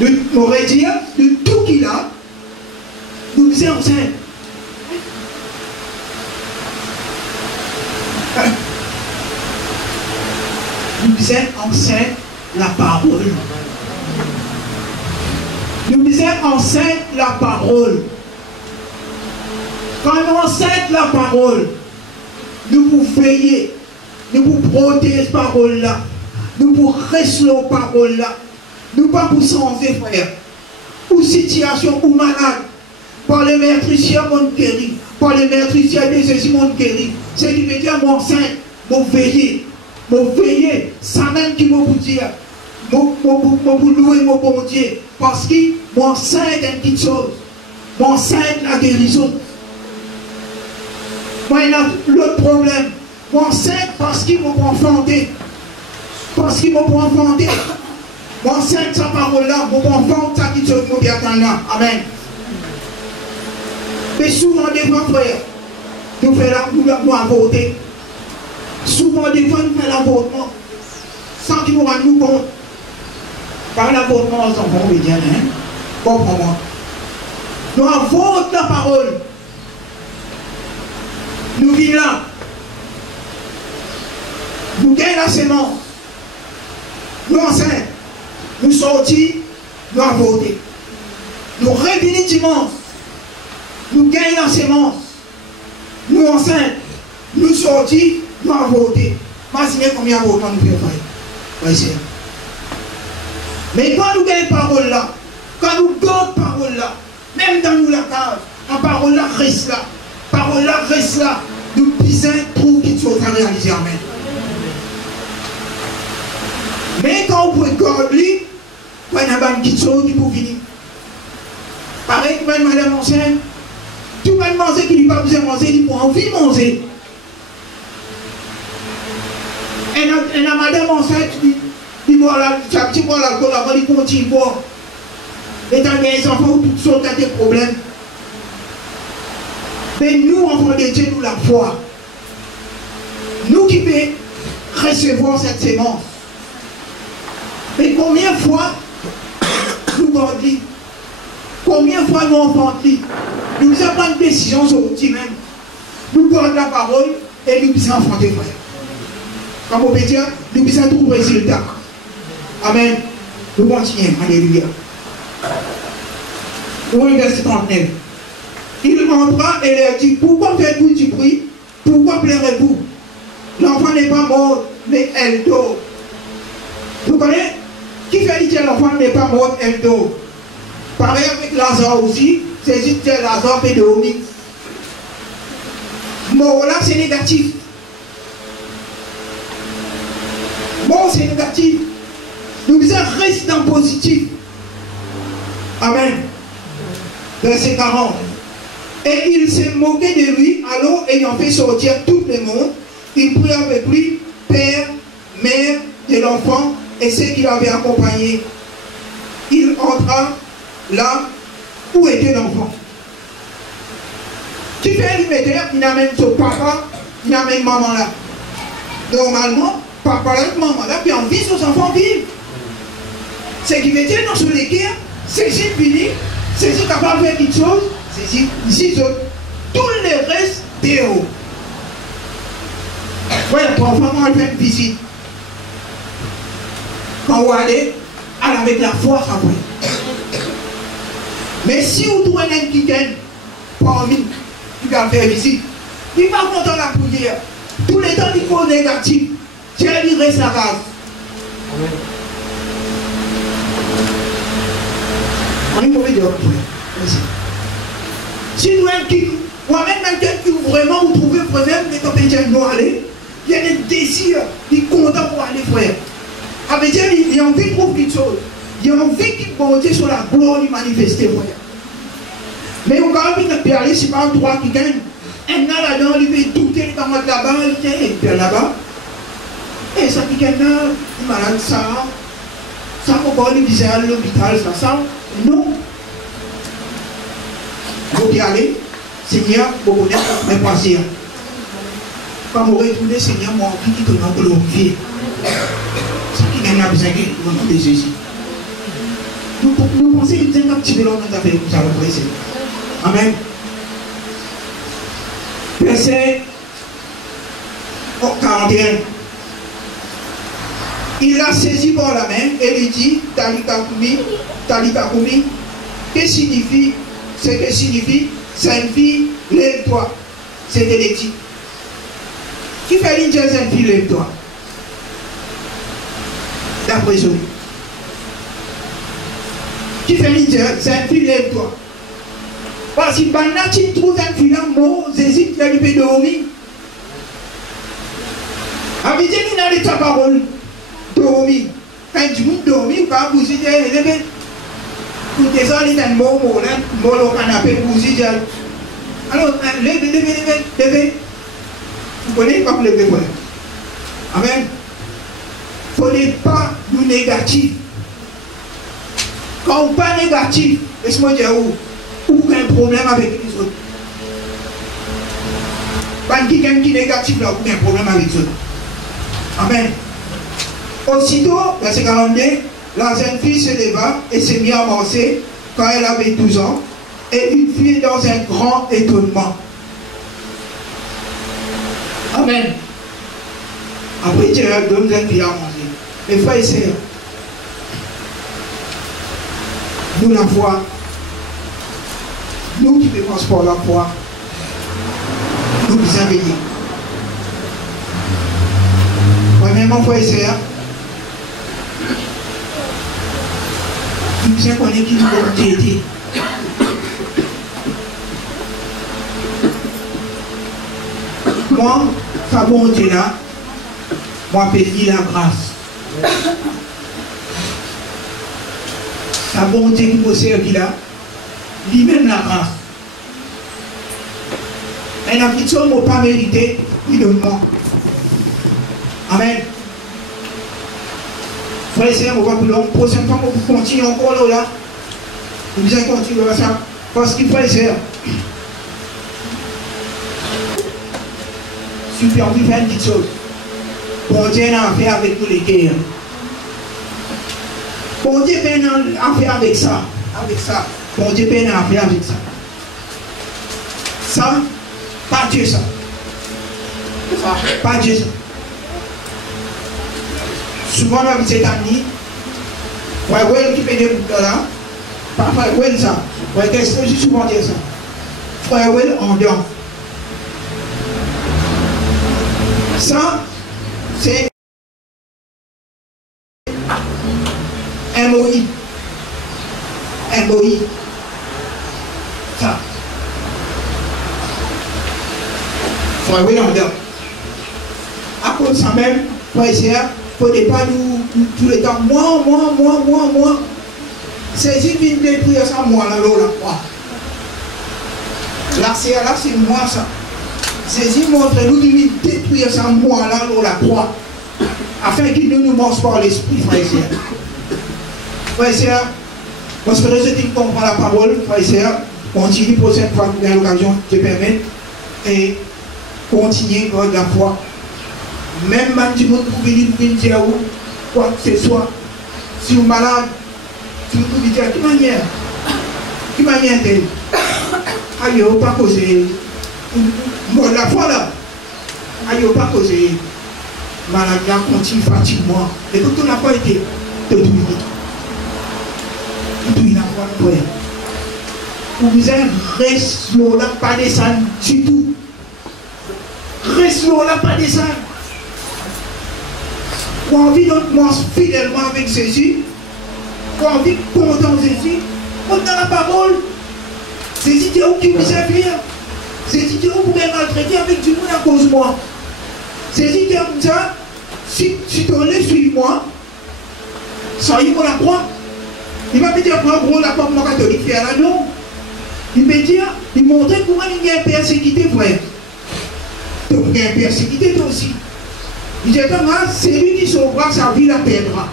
On aurait dit, de tout qu'il a, nous sommes enceintes. Nous sommes enceintes la parole. Nous sommes enceintes la parole. Quand nous enceintes la parole, nous pouvons veiller, nous pouvons protéger cette parole-là, nous pouvons rester la parole-là, nous pas pour changer, frère, ou situation, ou malade, par les maîtriciens, mon guéri, par les maîtriciens des Jésus, mon guéri, c'est qui veut dire, mon enceinte, mon veiller, ça même qui m'a pour dire, mon louer mon bon Dieu, parce que mon enceinte est une petite chose, mon enceinte la guérison. Moi, il y a l'autre problème. Mon enceinte parce qu'il m'a enfanté. Parce qu'il m'a enfanté. Mon enceinte, sa parole-là, mon enfant, ça qui se trouve bien là. Amen. Mais souvent, des fois, frère, nous faisons avorter. Souvent, des fois, nous faisons l'avortement. Sans qu'ils nous rendent compte. Par l'avortement, on s'en va bien, hein. Comprends-moi. Nous avortons la parole. Nous vivons là. Nous gagnons la sémence. Nous enceintes. Nous sortons. Nous avons voté. Nous revenons dimanche. Nous gagnons la sémence. Nous enceintes. Nous sortons. Nous avons voté. Imaginez combien de votes nous faisons faire. Mais quand nous gagnons la parole là, quand nous gagnons la parole là, même dans nous la case, la parole là reste là. Parole là reste là. Nous puissions trouver quelque chose à réaliser. Amen. Mais quand vous pouvez garder, vous avez une petite chose qui peut venir. Pareil, vous avez madame enceinte, tout le monde manger qui n'a pas besoin de manger, il peut envie de manger. Et la madame enceinte, il boit l'alcool avant, il continue de boire. Et dans les enfants, toutes sortes de problèmes. Mais nous, enfants de Dieu, nous la foi. Nous qui pouvons recevoir cette sémence. Mais combien de fois nous grandissons? Combien de fois nous enfantons? Nous avons pris une décision sur nous même. Nous gardons la parole et nous puissions enfanter, frère. Comme on peut dire, nous puissions trouver le résultat. Amen. Nous continuons. Alléluia. Au verset 39. Il entra et leur dit, pourquoi faites-vous du bruit? Pourquoi pleurez-vous? L'enfant n'est pas mort, mais elle dort. Vous connaissez? Qui fait dire l'enfant n'est pas mort, elle dort? Pareil avec Lazare aussi, c'est juste que Lazare peut dormir. Mort là, c'est négatif. Mort, c'est négatif. Nous devons rester dans le positif. Amen. Verset 40. Et il s'est moqué de lui, alors ayant fait sortir tout le monde, il prit avec lui père, mère de l'enfant et ceux qui l'avaient accompagné. Il entra là où était l'enfant. Qui fait l'immédiat, il amène son papa, il amène maman là. Normalement, papa là, maman là, puis envie ses enfants vivent. Ce qui veut dire dans ce cas, c'est fini, c'est capable de faire quelque chose, c'est ici, tout le reste est haut. Ouais, pour enfant, on fait une visite. Quand vous allez, avec la foi, ça va. Mais si vous trouvez un qui gagne, parmi qui va faire visite, il n'est pas content de la prière. Tous les temps, il faut négatif. Dieu lui reste la race. Amen. On est mauvais de votre prière. Si nous avons qui, ou même quelqu'un qui vraiment vous trouvez problème, mais quand vous allez, il y a des désirs, il est content pour aller, frère. Avec Dieu, il a envie de trouver quelque chose. Il a envie qu'il monte sur la gloire du manifester, frère. Mais on va pas aller, c'est pas un droit qui gagne. Un an là-dedans, il va douter, il va mettre là-bas, il va là-bas. Et ça qui gagne, il est malade, ça va pas, il disait à l'hôpital, ça. Non. Vous y aller, Seigneur, vous connaissez mes pensées. Quand vous retournez, Seigneur, moi, qui te m'a glorifié. Ce qui gagne la besoin de Jésus. Nous pensons que c'est un petit peu long dans ta vie, vous allez voir, Seigneur. Amen. Verset 41. Il l'a saisi par la main et lui dit, Talita Kumi, que signifie, ce que signifie, sainte fille, lève-toi. C'était les titres. Qui fait l'Indien, sainte fille, lève-toi? D'après eux. Qui fait l'Indien, sainte fille, lève-toi. Parce que maintenant, tu trouves un filant mot, Jésus, tu as lui fait dormir. Avec Dieu, il n'a pas de parole. Dormir. Quand tu veux dormir, tu vas bouger, lever. Pour tes gens, il y a un mot, au canapé, bouger. Alors, levez. Vous connaissez pas pour lever, voilà. Amen. Il ne faut pas nous négatif. Quand on n'est pas négatif, laisse-moi dire où. Ou un problème avec les autres. Quand quelqu'un qui est négatif, là, ou un problème avec les autres. Amen. Aussitôt, verset 42, la jeune fille se leva et s'est mise à marcher quand elle avait 12 ans, et une fille dans un grand étonnement. Amen. Après, tu as donné une fille à manger. Les frères et sœurs, nous la foi. Nous qui défensons pour la foi, nous nous avons veillé. Premièrement, frère et sœur, nous savons qu'on est qui nous a été. Moi, sa bonté là, moi, je la grâce. Sa bonté qui me servit là, lui-même la grâce. Et la petite chose, pas mérité, il donne moi. Amen. Frère et sœurs, on va plus long. Prochaine fois, on va continuer encore là. Vous allez continuer ça. Parce qu'il frère et sœurs, si vous avez faire une petite chose, bon Dieu a affaire avec tous les cœurs. Bon Dieu a affaire avec ça. Avec ça. Bon Dieu peine à faire avec ça. Ça, pas Dieu ça. Ça, pas Dieu ça. Souvent, on a vu cet ami, ouais, qui fait des bouts là, parfois, ouais, ça. Ouais, qu'est-ce que je suis souvent dire ça? Frère, ouais, en dehors. Ça, c'est un MOI. MOI. Ça. Frère, oui, on dort. À cause de ça même, frère et sœur, il ne faut pas nous, tout le temps, moi. Saisi vient détruire ça, moi, là, la croix. Là, c'est moi, ça. Saisi montre nous qui vient détruire ça, moi, là, la croix. Afin qu'il ne nous mange pas l'esprit, frère et sœur. Frère et sœur, parce que je dis qu'on comprend la parole, frère et sœur, continue pour cette fois, il y a l'occasion de te permettre, et continuer dans la foi. Même si vous pouvez dire quoi que ce soit, si vous êtes malade, si vous pouvez dire qui manière telle. Aïe, pas causer. Bon, la foi là, aïe, pas causer. Malade là, continue, fatigue-moi. Et quand on n'a pas été, te douille. Douille la foi, vous avez reste là, pas descendre du tout. Reste là, pas descendre. Quand on vit notre mort fidèlement avec Jésus, quand on vit content Jésus, on a la parole. Jésus dit où qui vous servir. Jésus dit où vous pouvez maltraiter avec du monde à cause de moi. Jésus dit comme ça, si tu enlèves, suis-moi, ça y est, on la croix. Il va me dire, gros, la porte catholique, faire là, non. Il me dit, il montrait comment il y a une persécuté, frère. Donc il y a une persécuté, toi aussi. Il dit, c'est lui qui sauvera, sa vie la perdra.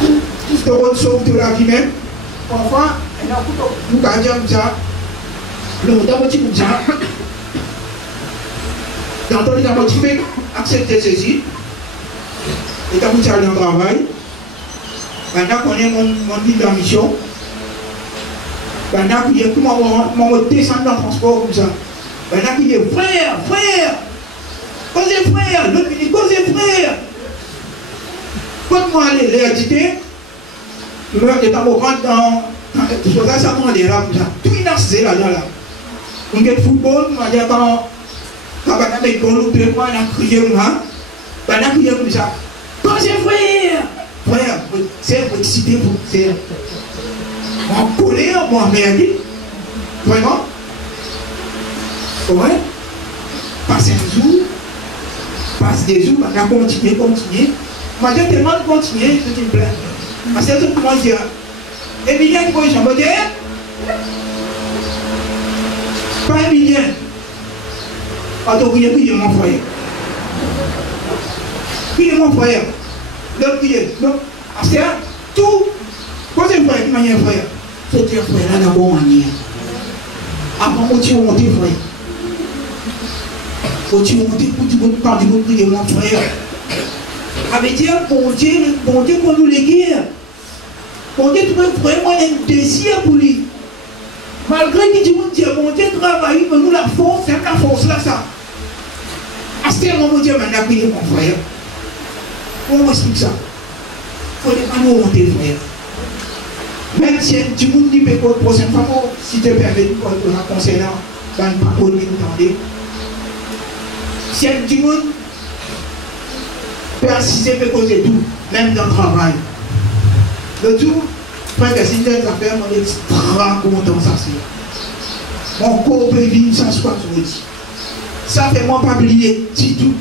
Tout ce qu'on sauve de la vie même, enfin, nous allons dire comme ça, le monde a motivé comme ça. Dans ton état motivé, accepter ceci, et quand vous allez en travail, pendant qu'on est mon vie de la mission, pendant qu'il y a comment on descend dans le transport comme ça, pendant qu'il y a frère, causez frère, l'autre dit causez frère. Quand moi allez l'éditer, je vais être au grand dans ça m'a dit là, tout est là. On fait football, on va dire quand on a des goals, on a crié, on a crié comme ça. Causez frère. Frère, c'est excité pour c'est en colère, moi, merde. Vraiment? Ouais. Passe un jour, passe des jours, on a continué. Moi, j'ai tellement continué, je te plains. Parce que tout le monde dit, Emilien, il faut y chamber. Pas Emilien. Attends, qui est mon frère? Qui est mon frère? L'autre qui est, non, c'est tout. Quand c'est frère, qui m'a frère? C'est un frère, là, d'abord, manière. Après, tu vas monter, frère. Quand tu vas monter, quand tu vas prier, mon frère. Avec dire, bon Dieu, pour nous les guérir. Bon Dieu, trouve vraiment un désir pour lui. Malgré que tu me dis, bon Dieu, travaille, mais nous, la force, c'est la force là, ça. À ce moment, Dieu m'a appuyé, mon frère. Comment on explique ça? Il ne faut pas nous monter, frère. Même si tu me dis que la prochaine fois, si tu permets de la concernant, dans le parcours de nous, si tu me persister peut causer tout, même dans le travail. Le tout, frère, que si tu as fait, on est extra content, ça c'est. Mon corps peut vivre sans soi, je dis. Ça fait moi pas oublier, dit tout.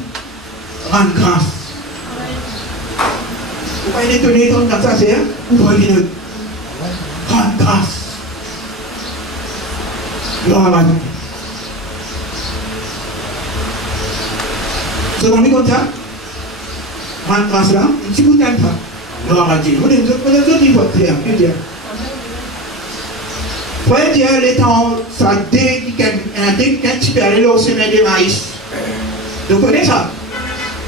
Rendre grâce. Vous voyez étonné comme ça, c'est hein? Vous voyez le rendre grâce. Gloire à Dieu. Vous avez comme ça? Rendre grâce là, si vous n'aimez pas. Gloire à Dieu. Vous avez autres niveaux de prière. Vous voyez dire, les temps, ça dit qu'un petit peu aller au sommet des maïs. Vous connaissez ça?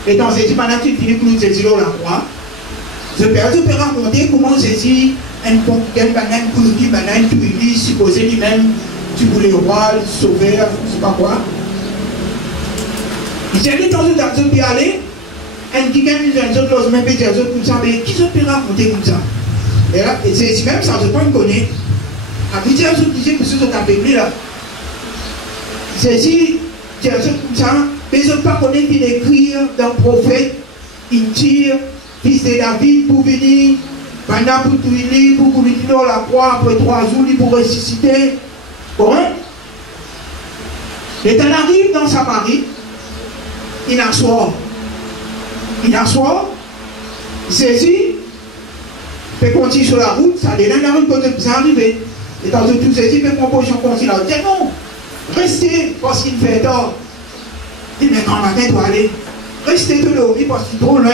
Et dans ces manatiques qui nous disent la croix, je peux raconter comment Jésus, un banane, une banane, tout il supposé lui-même, tu voulais roi, sauveur, je ne sais pas quoi. Il s'est dit dans une action qui allait, un qui gagne les autres, même des autres comme ça, mais qui se peut raconter comme ça? Et là, c'est même ça, je ne peux pas me connaître. Après, il y a des autres qui disent que c'est ce qu'on a là. Jésus, il y a des autres comme ça, mais je ne peux pas connaître qu'il écrit dans le prophète, il tire, fils de David, pour venir, pendant pour tout il pour lui dire la croix, après 3 jours, il pour ressusciter. Bon, et il arrive dans Samarie, il assoit. Jésus, peut continuer sur la route, ça dérange dans une côté vous arrivez. Et dans tout ceci, peut proposition continue à dire non, restez parce qu'il fait tort. Et mais quand matin, doit aller. Restez de l'eau, parce qu'il est trop loin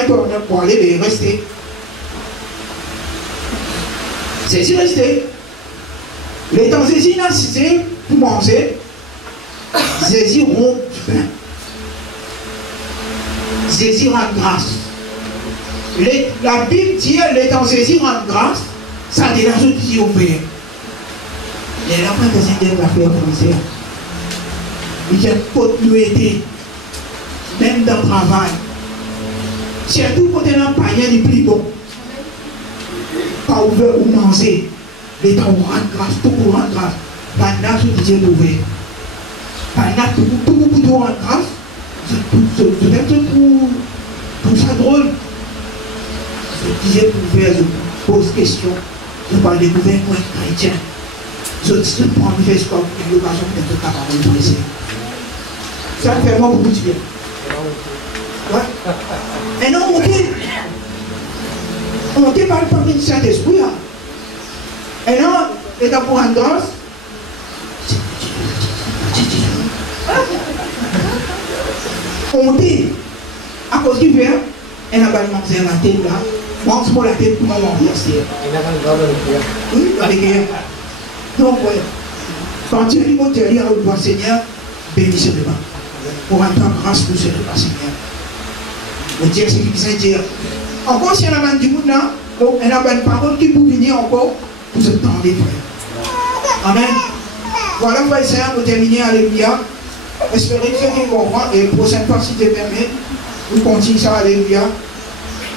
pour aller, mais restez. C'est si rester. Les temps saisir, c'est pour manger, saisiront du pain. Saisir en grâce. La Bible dit, les temps saisir en grâce, ça dit dans ce qui est ouvert. Et là, après que c'est de la faire français, il y a continuité, même dans le travail. Surtout quand on a un païen du plus bon. Pas ouvert ou manger. Les temps rendre grâce, tout pour rendre grâce. Pendant ce qui est ouvert. Pendant tout pour rendre grâce, c'est pour ça drôle. Je disais pour faire, je pose question. Je parle des gouvernements chrétiens. Je prends une fesse comme une occasion d'être capable de dresser. Ça me fait moi beaucoup de bien. Ouais. Et non, on ne parle pas de Saint-Esprit. Et non, et dans pour un grâce, on dit, à cause du verre, elle n'a pas de la tête là. Moi, on se la tête pour m'envier. Oui, avec elle. Donc, ouais, quand tu dis, tu dis au Seigneur, bénissez-le. Pour un temps grâce pour ce repas, Seigneur. Le Dieu, c'est qui sait dire. Encore, si on a du monde là, on a une parole qui peut venir encore pour ce temps des frères. Amen. Voilà, frère et sœur, pour terminer, alléluia. Espérez que vous comprendre et prochaine fois, si tu permets, vous continuez ça, alléluia.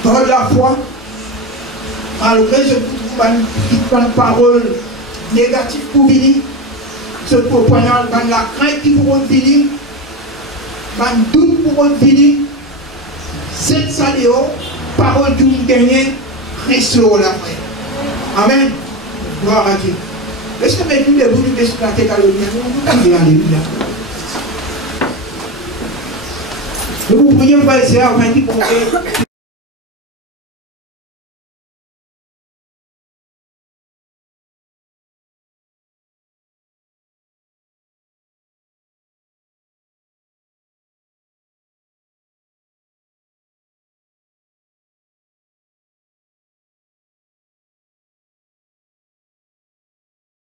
Dans la foi, malgré ce une parole négative pour venir, ce poignard, dans la crainte qui pourront venir, dans le doute pourront venir, cette saléo, parole du gagné, reste là, frère. Amen. Gloire à Dieu. Est-ce que maintenant, les bouts de l'esclaté à l'autre, alléluia. Vous priez, frère et sœur, afin qu'il